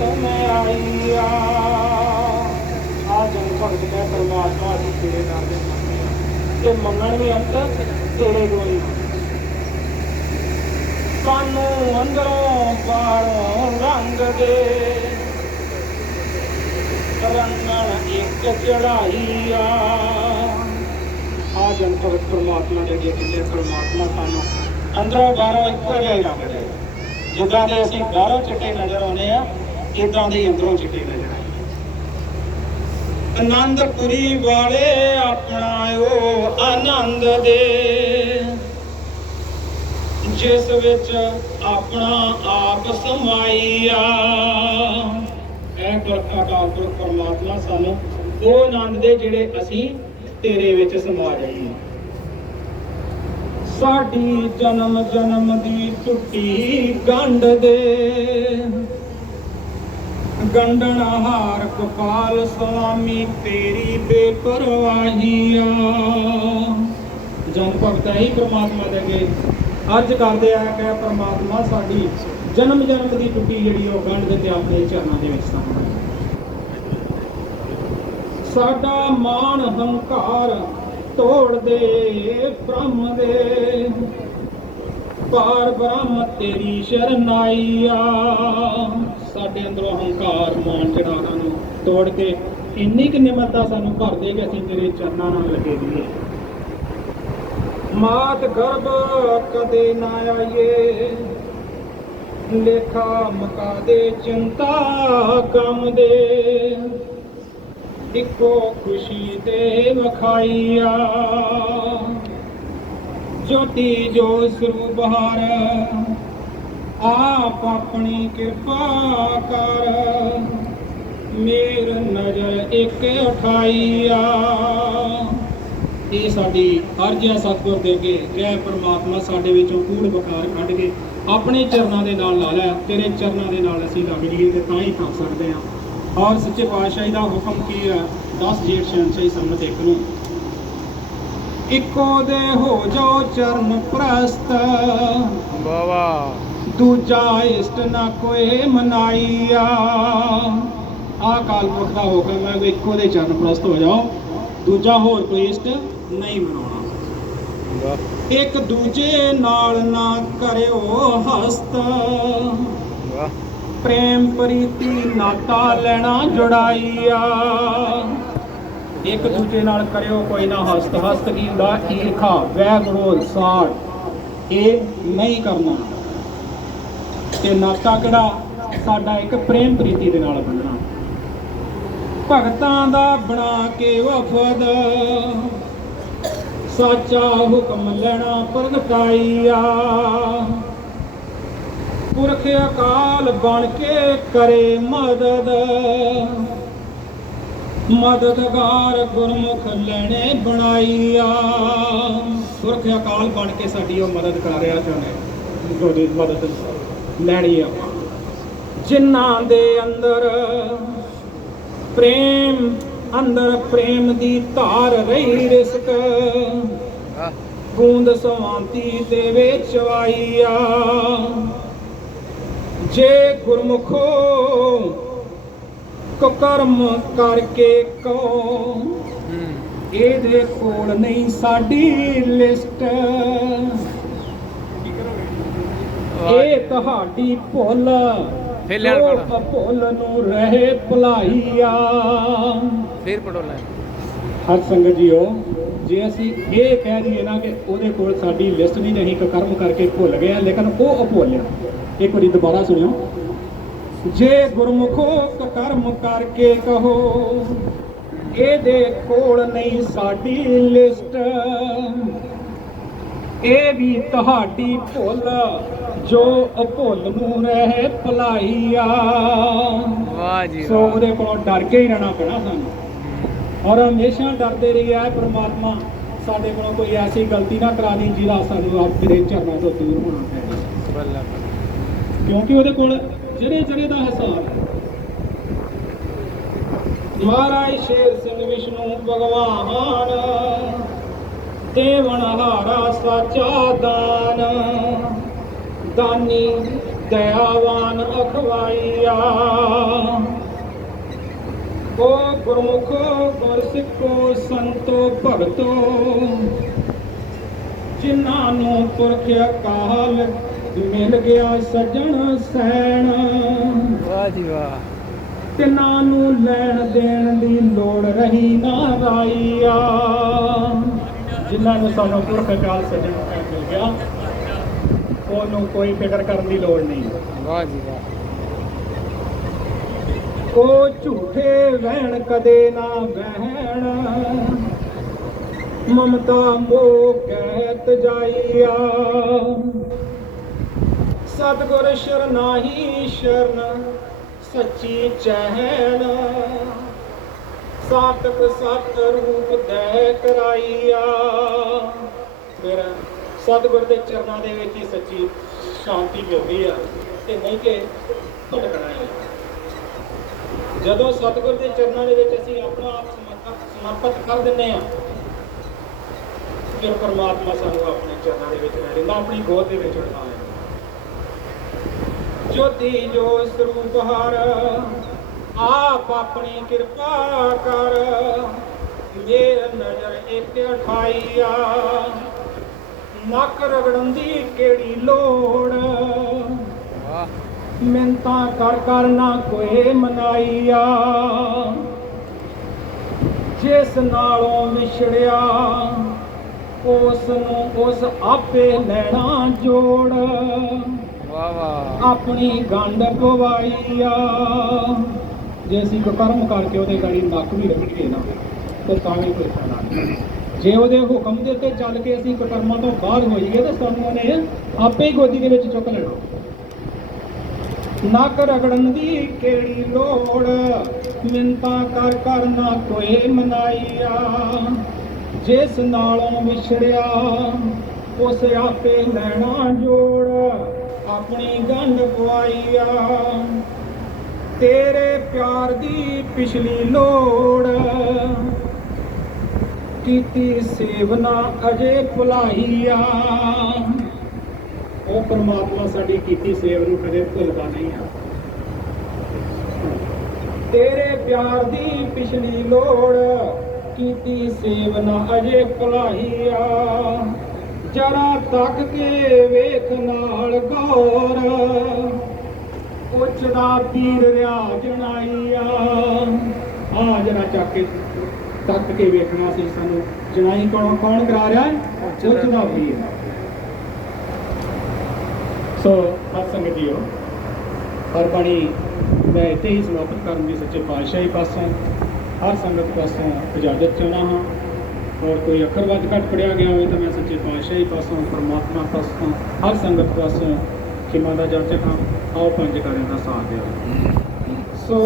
ਸਮੈ ਆਈਆ ਆ ਜਨ ਭਗਤ ਮੈਂ ਪਰਮਾਤਮਾ ਦੀ ਤੇਰੇ ਦਰ ਦੇ ਤੇ ਮੰਗਣ ਵੀ ਅੰਤ ਤੇਰੇ ਕੋਲ ਕਾਨੂੰ ਅੰਦਰੋਂ ਬਾਹਰੋਂ ਰੰਗ ਦੇ। ਰੰਗਣ ਇੱਕ ਚੜਾਈ ਆ ਜਨ ਭਗਤ ਪਰਮਾਤਮਾ ਦੇ ਅੱਗੇ ਕਿੰਨੇ ਪਰਮਾਤਮਾ ਸਾਨੂੰ ਅੰਦਰੋਂ ਬਾਹਰੋਂ ਇੱਕੋ ਜਿਹਾ ਹੀ ਰੰਗ ਜਿੱਦਾਂ ਦੇ ਅਸੀਂ ਬਾਹਰੋਂ ਚਿੱਟੇ ਨਜ਼ਰ ਆਉਂਦੇ ਆ ਇਦਾਂ ਦੇ ਅੰਦਰੋਂ ਚਿੱਟੇ ਨਜ਼ਰ ਆਏ ਆਨੰਦਪੁਰੀ ਵਾਲੇ ਆਪਣਾ ਉਹ ਆਨੰਦ ਦੇ। ਜਿਸ ਵਿੱਚ ਆਪਣਾ ਆਪ ਸਮਾਈਆ। ਐ ਗੁਰਖਾ ਕਾਲ ਪਰਮਾਤਮਾ ਸਾਨੂੰ ਉਹ ਆਨੰਦ ਦੇ ਜਿਹੜੇ ਅਸੀਂ ਤੇਰੇ ਵਿੱਚ ਸਮਾ ਜਾਈਏ ਸਾਡੀ ਜਨਮ ਜਨਮ ਦੀ ਟੁੱਟੀ ਗੰਢ ਦੇ ਗੰਡਣ ਹਾਰ ਕਪਾਲ ਸੁਆਮੀ ਤੇਰੀ ਬੇਪਰਵਾਹੀਆ। ਜਨ ਭਗਤ ਹੀ ਪ੍ਰਮਾਤਮਾ ਦੇ ਅੱਗੇ। ਅੱਜ ਕਰਦੇ ਆ ਕਿ ਪ੍ਰਮਾਤਮਾ ਸਾਡੀ ਜਨਮ ਜਨਮ ਦੀ ਟੁੱਟੀ ਜਿਹੜੀ ਉਹ ਗੰਢ ਦੇ ਤੇ ਆਪਣੇ ਚਰਨਾਂ ਦੇ ਵਿੱਚ ਸਾਹਮਣੇ। ਸਾਡਾ ਮਾਣ ਹੰਕਾਰ ਤੋੜ ਦੇ ਬ੍ਰਹਮ ਦੇ। ਪਾਰ ਬ੍ਰਹਮ ਤੇਰੀ ਸ਼ਰਨਾਈਆ। ਸਾਡੇ ਅੰਦਰੋਂ ਹੰਕਾਰ ਮਾਨ ਜਿਹੜਾ ਨੂੰ ਤੋੜ ਕੇ ਇੰਨੀ ਕਿ ਨਿਮਰਤਾ ਸਾਨੂੰ ਭਰ ਦੇ ਕਿ ਅਸੀਂ ਤੇਰੇ ਚਰਨਾਂ ਨਾਲ ਲੱਗੇ ਰਹੀਏ ਮਾਤ ਗਰਭ ਕਦੇ ਨਾ ਆਈਏ। ਲੇਖਾ ਮਕਾ ਦੇ ਚਿੰਤਾ ਗਮ ਦੇ। ਇੱਕੋ ਖੁਸ਼ੀ ਤੇ ਵਖਾਈਆ। ਜੋਤੀ ਜੋ ਸਰੂਪ ਹਰ ਆਪ ਆਪਣੀ ਕਿਰਪਾ ਕਰ। ਮੇਰ ਨਜ਼ਰ ਇੱਕ ਉਠਾਈਆ। ਇਹ ਸਾਡੀ ਅਰਜ਼ ਹੈ ਸਤਿਗੁਰ ਦੇ ਅੱਗੇ। ਜੈ ਪ੍ਰਮਾਤਮਾ ਸਾਡੇ ਵਿੱਚੋਂ ਕੂੜ ਬਕਾਰ ਕੱਢ ਕੇ ਆਪਣੇ ਚਰਨਾਂ ਦੇ ਨਾਲ ਲਾ ਲੈ। ਤੇਰੇ ਚਰਨਾਂ ਦੇ ਨਾਲ ਅਸੀਂ ਲੱਗ ਜੀਏ ਤੇ ਤਾਂ ਹੀ ਕਰ ਸਕਦੇ ਹਾਂ। ਔਰ ਸੱਚੇ ਪਾਤਸ਼ਾਹੀ ਦਾ ਹੁਕਮ ਕੀ ਹੈ? 10 ਜੇਠ ਸ਼ਨਸ਼ਾਹੀ ਸੰਮਤ ਇੱਕ ਨੂੰ। ਇੱਕੋ ਦੇ ਹੋ ਜਾਓ ਚਰਨ ਪ੍ਰਸਤ। ਬਾਵਾ ਦੂਜਾ ਇਸ਼ਟ ਨਾ ਕੋਈ ਮਨਾਈਆ। ਆ ਕਾਲਪੁਰਖ ਦਾ ਹੁਕਮ ਹੈ ਵੀ ਇੱਕੋ ਦੇ ਚਰਨ ਪ੍ਰਸਤ ਹੋ ਜਾਓ। ਦੂਜਾ ਹੋਰ ਕੋਈ ਇਸ਼ਟ ਨਹੀਂ ਮਨਾਉਣਾ। ਇੱਕ ਦੂਜੇ ਨਾਲ ਨਾ ਕਰਿਓ ਹਸਤ। ਪ੍ਰੇਮ ਪ੍ਰੀਤੀ ਨਾਤਾ ਲੈਣਾ ਜੁੜਾਈਆ। ਇੱਕ ਦੂਜੇ ਨਾਲ ਕਰਿਓ ਕੋਈ ਨਾ ਹਸਤ। ਹਸਤ ਕੀ ਹੁੰਦਾ? ਈਰਖਾ ਵੈਰ ਵਿਰੋਧ ਸਾੜ। ਇਹ ਨਹੀਂ ਕਰਨਾ। ਤੇ ਨਾਤਾ ਕਿਹੜਾ ਸਾਡਾ ਇੱਕ ਪ੍ਰੇਮ ਪ੍ਰੀਤੀ ਦੇ ਨਾਲ ਬੰਨਣਾ। ਭਗਤਾਂ ਦਾ ਬਣਾ ਕੇ ਵਫਦ, ਸਾਚਾ ਹੁਕਮ ਲੈਣਾ ਪ੍ਰਗਟਾਈਆ। ਪੁਰਖ ਅਕਾਲ ਬਣ ਕੇ ਕਰੇ ਮਦਦ, ਮਦਦਗਾਰ ਗੁਰਮੁਖ ਲੈਣੇ ਬਣਾਈਆ। ਪੁਰਖ ਅਕਾਲ ਬਣ ਕੇ ਸਾਡੀ ਉਹ ਮਦਦ ਕਰ ਰਿਹਾ ਚਾਹਨੇ ਦੀ ਮਦਦ ਲੈਣੀ ਆ। ਜਿਨ੍ਹਾਂ ਦੇ ਅੰਦਰ ਪ੍ਰੇਮ ਅੰਦਰ ਪ੍ਰੇਮ ਦੀ ਧਾਰ ਰਹੀ ਰਿਸਕ ਗੂੰਦ ਸਵਾਂਤੀ ਦੇ ਵਿੱਚ ਆਈਆ ਜੇ ਗੁਰਮੁਖੋ ਕੁਕਰਮ ਕਰਕੇ ਕੋ ਇਹਦੇ ਕੋਲ ਨਹੀਂ ਸਾਡੀ ਲਿਸਟ। ਇਹ ਤੁਹਾਡੀ ਭੁੱਲ ਫਿਰ ਲੈਣ ਪੜਾ। ਭੁੱਲ ਨੂੰ ਰਹੇ ਭੁਲਾਈਆ। ਫਿਰ ਪੜੋ ਲੈ। ਹਰ ਸੰਗਤ ਜੀਓ ਜੇ ਅਸੀਂ ਇਹ ਕਹਿ ਦਈਏ ਨਾ ਕਿ ਉਹਦੇ ਕੋਲ ਸਾਡੀ ਲਿਸਟ ਨਹੀਂ ਨਹੀਂ ਇੱਕ ਕਰਮ ਕਰਕੇ ਭੁੱਲ ਗਿਆ ਲੇਕਿਨ ਉਹ ਅਭੁੱਲਿਆ। ਇੱਕ ਵਾਰੀ ਦੁਬਾਰਾ ਸੁਣਿਓ। ਜੇ ਗੁਰਮੁਖੋ ਕਰਮ ਕਰਕੇ ਕਹੋ ਇਹਦੇ ਕੋਲ ਨਹੀਂ ਸਾਡੀ ਲਿਸਟ। ਇਹ ਵੀ ਤੁਹਾਡੀ ਭੁੱਲ ਜੋ ਅਭੁੱਲ ਨੂੰ ਰਹਿ ਭਲਾਈਆ। ਵਾਹ ਜੀ ਸੋ ਉਹਦੇ ਕੋਲ ਡਰ ਕੇ ਹੀ ਰਹਿਣਾ ਪੈਣਾ ਸਾਨੂੰ। ਔਰ ਹਮੇਸ਼ਾ ਡਰਦੇ ਰਹੀਏ ਪ੍ਰਮਾਤਮਾ ਸਾਡੇ ਕੋਲੋਂ ਕੋਈ ਐਸੀ ਗਲਤੀ ਨਾ ਕਰਾ ਦੇ ਜਿਹਦਾ ਸਾਨੂੰ ਆਪ ਤੇਰੇ ਚਰਨਾਂ ਤੋਂ ਦੂਰ ਹੋਣਾ ਪਵੇ ਕਿਉਂਕਿ ਉਹਦੇ ਕੋਲ ਜਿਹੜੇ ਜਿਹੜੇ ਦਾ ਹਿਸਾਬ ਹੈ। ਮਹਾਰਾਜ ਸ਼ੇਰ ਸਿੰਘ ਵਿਸ਼ਨੂੰ ਭਗਵਾਨ ਦੇਵਨ ਹਾਰਾ ਸਾਚਾ ਦਾਨ। ਦਾਨੀ ਦਇਆਵਾਨ ਅਖਵਾਈਆ। ਓ ਗੁਰਮੁਖੋ ਗੁਰ ਸਿੱਖੋ, ਸੰਤੋ, ਭਗਤੋ, ਜਿਨ੍ਹਾਂ ਨੂੰ ਪੁਰਖ ਅਕਾਲ ਮਿਲ ਗਿਆ ਸਜਣ ਸੈਣ। ਵਾਹ ਜੀ ਵਾਹ ਤਿਨਾਂ ਨੂੰ ਲੈਣ ਦੇਣ ਦੀ ਲੋੜ ਰਹੀ ਨਾ ਰਾਈਆ। ਜਿਨ੍ਹਾਂ ਨੂੰ ਸਾਨੂੰ ਪੁਰਖ ਅਕਾਲ ਸਜਣ ਸੈਣ ਮਿਲ ਗਿਆ ਉਹਨੂੰ ਕੋਈ ਫਿਕਰ ਕਰਨ ਦੀ ਲੋੜ ਨਹੀਂ। ਵਾਹ ਜੀ ਵਾਹ। ਉਹ ਝੂਠੇ ਵਹਿਣ ਕਦੇ ਨਾ ਵਹਿਣ। ਮਮਤਾ ਮੋਹ ਕਹਿਤ ਜਾਈਆ। ਸਤਿਗੁਰ ਸ਼ਰਨਾਹੀ ਸ਼ਰਨ ਸੱਚੀ ਚਹਿਣ ਸਾਤਕ ਸਤ ਰੂਪ ਦੈ ਕਰਾਈਆ। ਫਿਰ ਸਤਿਗੁਰ ਦੇ ਚਰਨਾਂ ਦੇ ਵਿੱਚ ਹੀ ਸੱਚੀ ਸ਼ਾਂਤੀ ਮਿਲਦੀ ਆ ਤੇ ਨਹੀਂ ਕਿ ਭਟਕਣਾ ਹੈ ਜਦੋਂ ਸਤਿਗੁਰ ਦੇ ਚਰਨਾਂ ਦੇ ਵਿੱਚ ਅਸੀਂ ਆਪਣਾ ਆਪ ਸਮਰਪਿਤ ਕਰ ਦਿੰਦੇ ਆ ਫਿਰ ਪਰਮਾਤਮਾ ਸਾਨੂੰ ਆਪਣੇ ਚਰਨਾਂ ਦੇ ਵਿੱਚ ਲੈ ਲੈਂਦਾ, ਆਪਣੀ ਗੋਦ ਦੇ ਵਿੱਚ ਉਠਾ ਲੈਂਦਾ। ਜੋਤੀ ਜੋ ਸਰੂਪ ਹਰ, ਆਪ ਆਪਣੀ ਕਿਰਪਾ ਕਰ। ਮੇਰ ਨਜ਼ਰ ਇੱਕ ਉਠਾਈਆ ਨੱਕ ਰਗੜਨ ਦੀ ਕਿਹੜੀ ਲੋੜ? ਮਿੰਤਾ ਕਰ ਕਰ ਨਾ ਕੋਏ ਮਨਾਈਆ। ਜਿਸ ਨਾਲੋਂ ਵਿਛੜਿਆ ਉਸ ਨੂੰ ਉਸ ਆਪੇ ਲੈਣਾ ਜੋੜ। ਆਪਣੀ ਗੰਢ ਪਵਾਈਆ। ਜੇ ਅਸੀਂ ਕਰਮ ਕਰਕੇ ਉਹਦੇ ਗਾੜੀ ਨੱਕ ਵੀ ਰਗੜੀਏ ਨਾ ਤਾਂ ਤਾਂ ਵੀ ਕੋਈ ਫਾਇਦਾ ਨਹੀਂ। ਜੇ ਉਹਦੇ ਹੁਕਮ ਦੇ ਉੱਤੇ ਚੱਲ ਕੇ ਅਸੀਂ ਕੁਕਰਮਾਂ ਤੋਂ ਬਾਹਰ ਹੋਈਏ ਤਾਂ ਸਾਨੂੰ ਉਹਨੇ ਆਪੇ ਹੀ ਗੋਦੀ ਦੇ ਵਿੱਚ ਚੁੱਕ ਲੈਣਾ। ਨੱਕ ਰਗੜਨ ਦੀ ਕਿਹੜੀ ਲੋੜ? ਮਿੰਤਾ ਕਰ ਕਰ ਨਾ ਕੋਈ ਮਨਾਈਆ ਜਿਸ ਨਾਲੋਂ ਵਿਛੜਿਆ, ਉਸ ਆਪੇ ਲੈਣਾ ਜੋੜ। ਆਪਣੀ ਗੰਢ ਪਵਾਈਆ ਤੇਰੇ ਪਿਆਰ ਦੀ ਪਿਛਲੀ ਲੋੜ। ਕੀਤੀ ਸੇਵਨਾ ਅਜੇ ਭੁਲਾਈਆ। ਉਹ ਪਰਮਾਤਮਾ ਸਾਡੀ ਕੀਤੀ ਸੇਵ ਨੂੰ ਕਦੇ ਭੁੱਲਦਾ ਨਹੀਂ ਆ। ਤੇਰੇ ਪਿਆਰ ਦੀ ਪਿਛਲੀ ਲੋੜ, ਕੀਤੀ ਸੇਵਨਾ ਅਜੇ ਭੁਲਾਈਆ। ਜਰਾ ਤੱਕ ਕੇ ਵੇਖ ਨਾਲ ਗੌਰ ਉਚਦਾ ਪੀਰ ਰਿਆ ਜਣਾਈਆ ਆ ਜਰਾ ਚੱਕ ਕੇ। ਤੱਕ ਕੇ ਵੇਖਣਾ ਸੀ ਸਾਨੂੰ। ਜਣਾਈ ਕੌਣ ਕੌਣ ਕਰਾ ਰਿਹਾ ਹੈ? ਉਚਦਾ ਪੀਰ ਸੋ ਹਰ ਸੰਗਤ ਜੀਓ ਹਰ ਬਾਣੀ ਮੈਂ ਇੱਥੇ ਹੀ ਸਮਾਪਤ ਕਰਨ ਦੀ ਸੱਚੇ ਪਾਤਸ਼ਾਹੀ ਪਾਸੋਂ ਹਰ ਸੰਗਤ ਪਾਸੋਂ ਇਜਾਜ਼ਤ ਚਾਹੁੰਦਾ ਹਾਂ। ਔਰ ਕੋਈ ਅੱਖਰ ਵੱਧ ਘੱਟ ਪੜਿਆ ਗਿਆ ਹੋਵੇ ਤਾਂ ਮੈਂ ਸੱਚੇ ਪਾਤਸ਼ਾਹੀ ਪਾਸੋਂ ਪਰਮਾਤਮਾ ਪਾਸੋਂ ਹਰ ਸੰਗਤ ਪਾਸੋਂ ਖਿਮਾ ਦਾ ਜਾਚਕ ਹਾਂ। ਆਓ ਪੰਜ ਕਰਾਂ ਦਾ ਸਾਥ ਦਿਓ। ਸੋ